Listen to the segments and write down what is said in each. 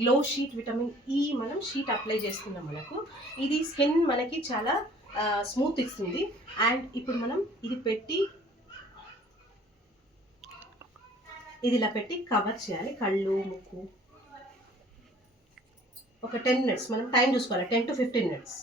Glow sheet vitamin E మనం sheet apply చేస్తున్నాం మనకు. ఇది స్కిన్ మనకి చాలా స్మూత్ ఇస్తుంది. అండ్ ఇప్పుడు మనం ఇది పెట్టి ఇది ఇలా పెట్టి కవర్ చేయాలి. కళ్ళు ముక్కు. ఒక టెన్ మినిట్స్ మనం టైం చూసుకోవాలి. టెన్ టు ఫిఫ్టీన్ మినిట్స్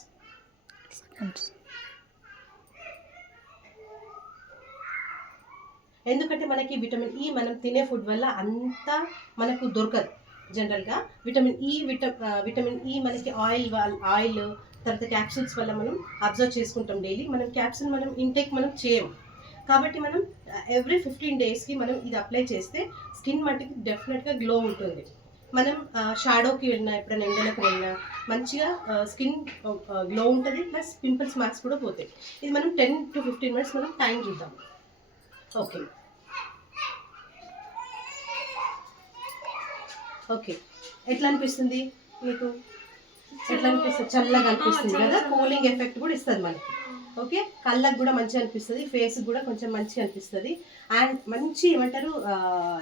ఎందుకంటే మనకి విటమిన్ ఈ e మనం తినే ఫుడ్ వల్ల అంతా మనకు దొరకదు. జనరల్గా విటమిన్ ఈ విట విటమిన్ ఈ మనకి ఆయిల్ ఆయిల్ తర్వాత క్యాప్సూల్స్ వల్ల మనం అబ్జర్వ్ చేసుకుంటాం డైలీ మనం క్యాప్సూల్ మనం ఇంటేక్ మనం చేయం కాబట్టి మనం ఎవ్రీ ఫిఫ్టీన్ డేస్కి మనం ఇది అప్లై చేస్తే స్కిన్ మట్టికి డెఫినెట్గా గ్లో ఉంటుంది. మనం షాడోకి వెళ్ళినా ఎప్పుడైనా ఎండలకు వెళ్ళినా మంచిగా స్కిన్ గ్లో ఉంటుంది. ప్లస్ పింపుల్స్ మార్క్స్ కూడా పోతాయి. ఇది మనం టెన్ టు ఫిఫ్టీన్ మినిట్స్ మనం టైం చూద్దాం. Okay okay. ఎట్లా అనిపిస్తుంది మీకు? ఎట్లా అనిపిస్తుంది చల్లగా అనిపిస్తుంది కదా? కూలింగ్ ఎఫెక్ట్ కూడా ఇస్తుంది మనకి. ఓకే? కళ్ళకు కూడా మంచిగా అనిపిస్తుంది ఫేస్ కూడా కొంచెం మంచిగా అనిపిస్తుంది. అండ్ మంచి ఏమంటారు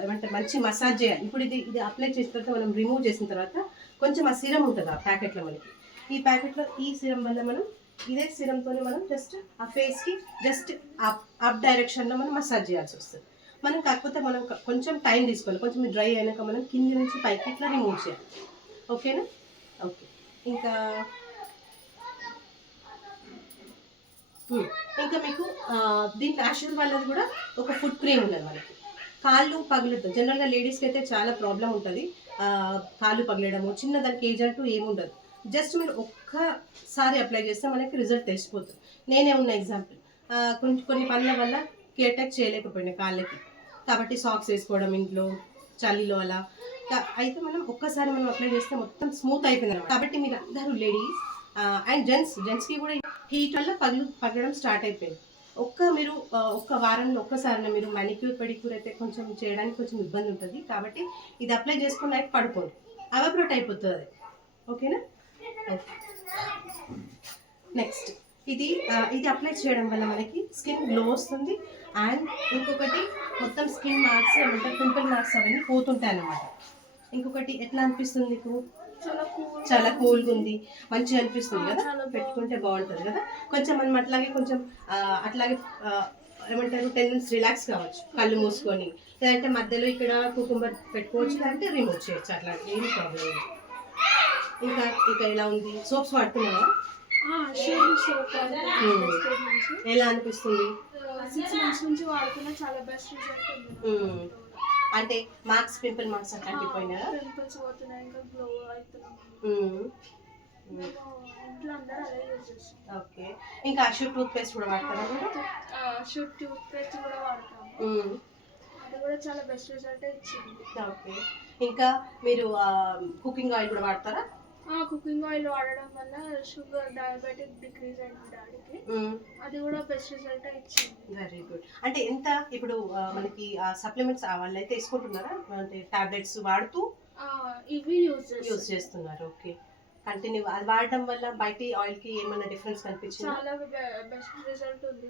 ఏమంటారు మంచి మసాజ్ చేయాలి. ఇప్పుడు ఇది ఇది అప్లై చేసిన తర్వాత మనం రిమూవ్ చేసిన తర్వాత కొంచెం ఆ సిరం ఉంటుంది ఆ ప్యాకెట్లో మనకి. ఈ ప్యాకెట్లో ఈ సిరం వల్ల మనం ఇదే సిరంతో మనం జస్ట్ ఆ ఫేస్కి జస్ట్ అప్ అప్ డైరెక్షన్లో మనం మసాజ్ చేయాల్సి వస్తుంది. మనం కాకపోతే మనం కొంచెం టైం తీసుకోవాలి. కొంచెం డ్రై అయినాక మనం కింది నుంచి పైకి ఇట్లా రిమూవ్ చేయాలి. ఓకేనా ఓకే ఇంకా hmm. ఇంకా మీకు దీంట్లో యాషువల్ వాళ్ళది కూడా ఒక ఫుడ్ క్రీమ్ ఉన్నది మనకి. కాళ్ళు పగులుతుంది జనరల్గా లేడీస్కి అయితే చాలా ప్రాబ్లం ఉంటుంది. కాళ్ళు పగలడము చిన్న దానికి ఏజ్ అంటూ ఏముండదు. జస్ట్ మీరు ఒక్కసారి అప్లై చేస్తే మనకి రిజల్ట్ తెలిసిపోతుంది. నేనే ఉన్న ఎగ్జాంపుల్ కొన్ని కొన్ని పనుల వల్ల కేర్ టేక్ చేయలేకపోయినా కాళ్ళకి. కాబట్టి సాక్స్ వేసుకోవడం ఇంట్లో చలిలో అలా. అయితే మనం ఒక్కసారి మనం అప్లై చేస్తే మొత్తం స్మూత్ అయిపోయింది కాబట్టి మీరు అందరూ లేడీస్ అండ్ జెంట్స్ జెంట్స్కి కూడా హీట్ వల్ల పగులు పగలడం స్టార్ట్ అయిపోయింది. ఒక్క మీరు ఒక్క వారంలో ఒక్కసారి మీరు మెనిక్యూర్ పెడిక్యూర్ అయితే కొంచెం చేయడానికి కొంచెం ఇబ్బంది ఉంటుంది. కాబట్టి ఇది అప్లై చేసుకుని అయితే పడుకోండి. అవబ్రోట్ అయిపోతుంది. అది ఓకేనా? ఓకే. నెక్స్ట్ ఇది ఇది అప్లై చేయడం వల్ల మనకి స్కిన్ గ్లో వస్తుంది. అండ్ ఇంకొకటి మొత్తం స్కిన్ మార్క్స్ ఏమంటారు పింపుల్ మార్క్స్ అవన్నీ పోతుంటాయి అన్నమాట. ఇంకొకటి ఎట్లా అనిపిస్తుంది మీకు చాలా కూల్ చాలా కూల్గా ఉంది. మంచిగా అనిపిస్తుంది కదా. పెట్టుకుంటే బాగుంటుంది కదా? కొంచెం మనం అట్లాగే కొంచెం అట్లాగే ఏమంటారు టెన్ మినిట్స్ రిలాక్స్ కావచ్చు. కళ్ళు మూసుకొని. లేదంటే మధ్యలో ఇక్కడ కుకుంబర్ పెట్టుకోవచ్చు లేదంటే రిమూవ్ చేయొచ్చు. అట్లా ఏమి ప్రాబ్లం లేదు. ఇంకా ఇంకా ఎలా ఉంది? సోప్స్ వాడుతున్నావా? Hmm. ఎలా అనిపిస్తుంది? సిక్స్ మంత్స్ నుంచి చాలా బెస్ట్ రిజల్ట్ ఉంది. అంటే మార్క్స్ పింపుల్ మార్క్స్ అట్లాంటివి పోయినా పింపుల్స్ పోతున్నాయి ఇంకా గ్లో ఓకే. ఇంకా అషూ టూత్ పేస్ట్ కూడా వాడతారా షూట్ ట్యూత్ పేస్ట్ కూడా వాడతాము. అది కూడా చాలా బెస్ట్ రిజల్ట్ ఇచ్చింది. ఓకే. ఇంకా మీరు కుకింగ్ ఆయిల్ కూడా వాడతారా? కుకింగ్ ఆయిల్ వాడడం వల్ల షుగర్ డయాబెటిక్ డిక్రీజ్ అయింది డాడీకి. అది కూడా బెస్ట్ రిజల్ట్ ఇచ్చింది. Very good. అంటే ఎంత ఇప్పుడు మనకి సప్లిమెంట్స్ వాళ్ళు అయితే తీసుకుంటున్నారా అంటే టాబ్లెట్స్ వాడుతూ ఇవి యూజ్ యూజ్ చేస్తాం చేస్తున్నారు. ఓకే. కంటిన్యూ అది వాడడం వల్ల బయట ఆయిల్కి ఏమైనా డిఫరెన్స్ కనిపించిందా? చాలా బెస్ట్ రిజల్ట్ ఉంది.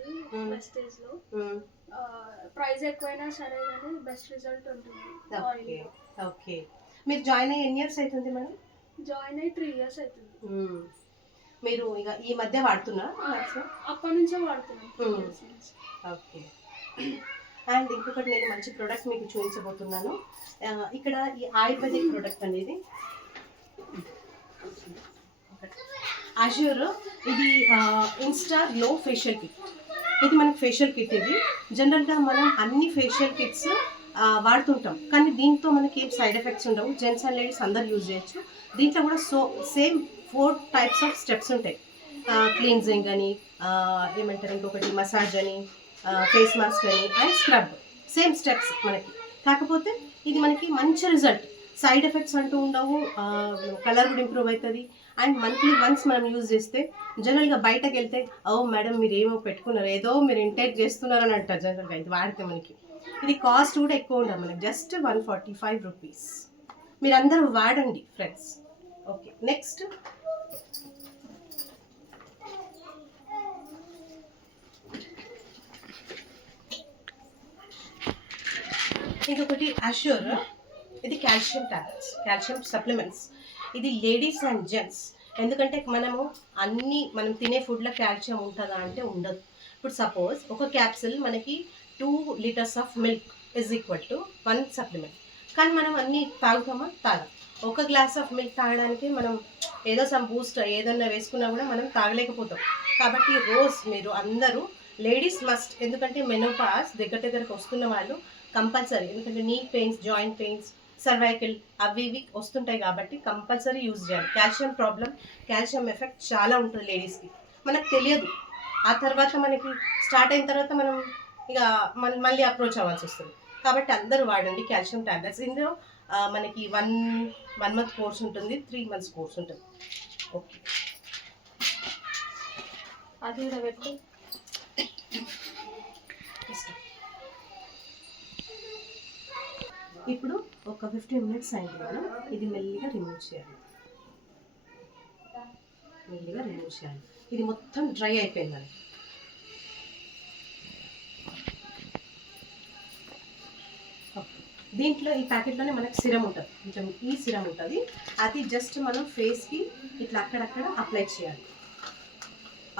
వెస్టేజ్లో. ప్రైస్ ఎక్కువైనా సరే కానీ బెస్ట్ రిజల్ట్ ఉంటుంది ఓకే. ఓకే. మీరు జాయిన్ అయ్యి ఎన్ని ఇయర్స్ అవుతుంది మేడం? జాయిన్ అయ్యి త్రీ ఇయర్స్ అవుతుంది. మీరు ఇక ఈ మధ్య maximum? అప్పటి నుంచే వాడుతున్నాం. ఓకే. అండ్ ఇంకొకటి నేను మంచి ప్రోడక్ట్ మీకు చూపించబోతున్నాను. ఇక్కడ ఈ ఆయుర్వేదిక్ ప్రోడక్ట్ అనేది అష్యూర్ ఇది ఇన్స్టా గ్లో ఫేషియల్ కిట్ ఇది మనకి ఫేషియల్ కిట్ ఇది. జనరల్గా మనం అన్ని ఫేషియల్ కిట్స్ వాడుతుంటాం. కానీ దీంతో మనకి ఏం సైడ్ ఎఫెక్ట్స్ ఉండవు. జెంట్స్ అండ్ లేడీస్ అందరు యూజ్ చేయొచ్చు. దీంట్లో కూడా so same four types of steps ఉంటాయి. క్లీన్జింగ్ అని ఏమంటారు ఇంకొకటి మసాజ్ అని ఫేస్ మాస్క్ అని అండ్ స్క్రబ్. సేమ్ స్టెప్స్ మనకి. కాకపోతే ఇది మనకి మంచి రిజల్ట్. సైడ్ ఎఫెక్ట్స్ అంటూ ఉండవు. కలర్ కూడా ఇంప్రూవ్ అవుతుంది. అండ్ మంత్లీ వన్స్ మనం యూజ్ చేస్తే జనరల్గా బయటకు వెళ్తే ఓ మేడం మీరు ఏమో పెట్టుకున్నారు ఏదో మీరు ఇంటేక్ చేస్తున్నారు అని అంటారు జనరల్గా ఇది వాడితే మనకి. ఇది కాస్ట్ కూడా ఎక్కువ ఉండదు మనకి just one forty five rupees. మీరందరూ వాడండి ఫ్రెండ్స్. Okay next. ఇంకొకటి అష్యూర్ ఇది కాల్షియం టాబ్లెట్స్ కాల్షియం సప్లిమెంట్స్. ఇది లేడీస్ అండ్ జెంట్స్. ఎందుకంటే మనము అన్ని మనం తినే ఫుడ్లో కాల్షియం ఉంటుందా అంటే ఉండదు. ఇప్పుడు సపోజ్ ఒక క్యాప్సిల్ మనకి two litres of milk is equal to one supplement కానీ మనం అన్నీ తాగుతామా? తాగం. ఒక గ్లాస్ ఆఫ్ మిల్క్ తాగడానికి మనం ఏదో సమ్ బూస్ట్ ఏదన్నా వేసుకున్నా కూడా మనం తాగలేకపోతాం. కాబట్టి రోజ్ మీరు అందరూ లేడీస్ మస్ట్ ఎందుకంటే మెనోపాస్ దగ్గర దగ్గరకు వస్తున్న వాళ్ళు కంపల్సరీ. ఎందుకంటే నీ పెయిన్స్ జాయింట్ పెయిన్స్ సర్వైకిల్ అవి ఇవి వస్తుంటాయి కాబట్టి కంపల్సరీ యూజ్ చేయాలి. కాల్షియం ప్రాబ్లం కాల్షియం ఎఫెక్ట్ చాలా ఉంటుంది లేడీస్కి మనకు తెలియదు. ఆ తర్వాత మనకి స్టార్ట్ అయిన తర్వాత మనం ఇక మళ్ళీ అప్రోచ్ అవ్వాల్సి వస్తుంది. కాబట్టి అందరూ వాడండి కాల్షియం టాబ్లెట్స్. ఇందులో మనకి వన్ వన్ మంత్ కోర్స్ ఉంటుంది త్రీ మంత్స్ కోర్స్ ఉంటుంది. ఓకే. అది కూడా పెట్టు. ఇప్పుడు ఒక ఫిఫ్టీన్ మినిట్స్ అయింది మనం ఇది మెల్లిగా రిమూవ్ చేయాలి. మెల్లిగా రిమూవ్ చేయాలి. ఇది మొత్తం డ్రై అయిపోయింది మనకి దీంట్లో ఈ ప్యాకెట్లోనే మనకి సిరం ఉంటుంది. కొంచెం ఈ సిరం ఉంటుంది. అది జస్ట్ మనం ఫేస్కి ఇట్లా అక్కడక్కడ అప్లై చేయాలి.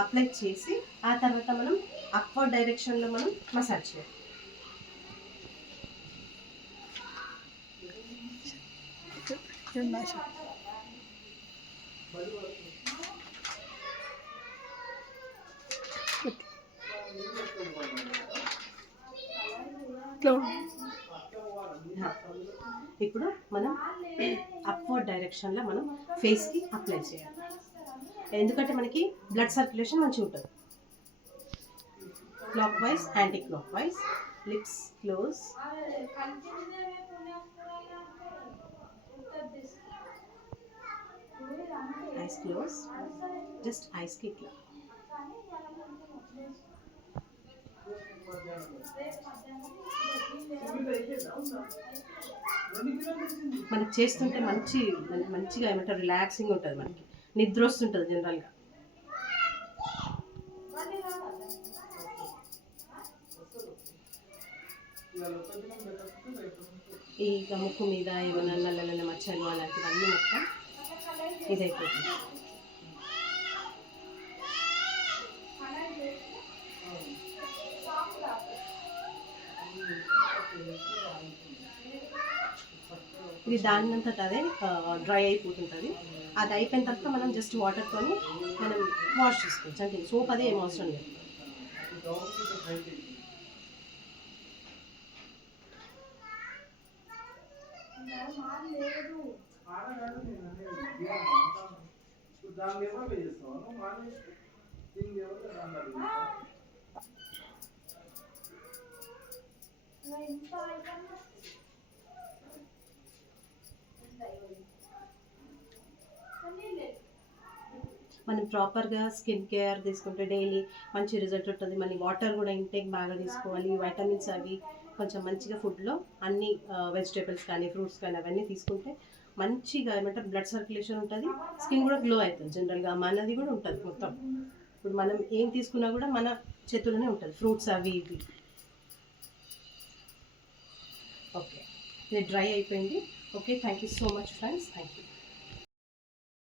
అప్లై చేసి ఆ తర్వాత మనం అక్వర్ డైరెక్షన్లో మనం మసాజ్ చేయాలి. ఇప్పుడు మనం అప్వర్డ్ డైరెక్షన్లో మనం ఫేస్కి అప్లై చేయాలి. ఎందుకంటే మనకి బ్లడ్ సర్క్యులేషన్ మంచిగా ఉంటుంది. Clockwise anticlockwise lips close eyes close just ఐస్కి ఇట్లా మనకి చేస్తుంటే మంచి మంచిగా ఏమంటారు రిలాక్సింగ్ ఉంటుంది మనకి. నిద్ర వస్తుంటుంది జనరల్గా ఈ ముక్కు మీద ఏమైనా నల్ల నల్ల మచ్చలు అలాంటివన్నీ మొత్తం ఇదైపోతుంది ఇది దానినంతట అదే డ్రై అయిపోతుంటుంది. అది అయిపోయిన తర్వాత మనం జస్ట్ వాటర్తో మనం వాష్ చేసుకోవచ్చు. అంటే సోప్ అదే ఏం అవసరం లేదు. దాన్ని ఎవరు దీన్ని ఎవరు దాన్ని మనం ప్రాపర్గా స్కిన్ కేర్ తీసుకుంటే డైలీ మంచి రిజల్ట్ ఉంటుంది. మళ్ళీ వాటర్ కూడా ఇంటేక్ బాగా తీసుకోవాలి. వైటమిన్స్ అవి కొంచెం మంచిగా ఫుడ్లో అన్ని వెజిటేబుల్స్ కానీ ఫ్రూట్స్ కానీ అవన్నీ తీసుకుంటే మంచిగా ఏమంటారు బ్లడ్ సర్క్యులేషన్ ఉంటుంది స్కిన్ కూడా గ్లో అవుతుంది జనరల్గా మనది కూడా ఉంటుంది మొత్తం. ఇప్పుడు మనం ఏం తీసుకున్నా కూడా మన చేతుల్లోనే ఉంటుంది ఫ్రూట్స్ అవి ఇవి. ఓకే ఇది డ్రై అయిపోయింది. Okay thank you so much friends thank you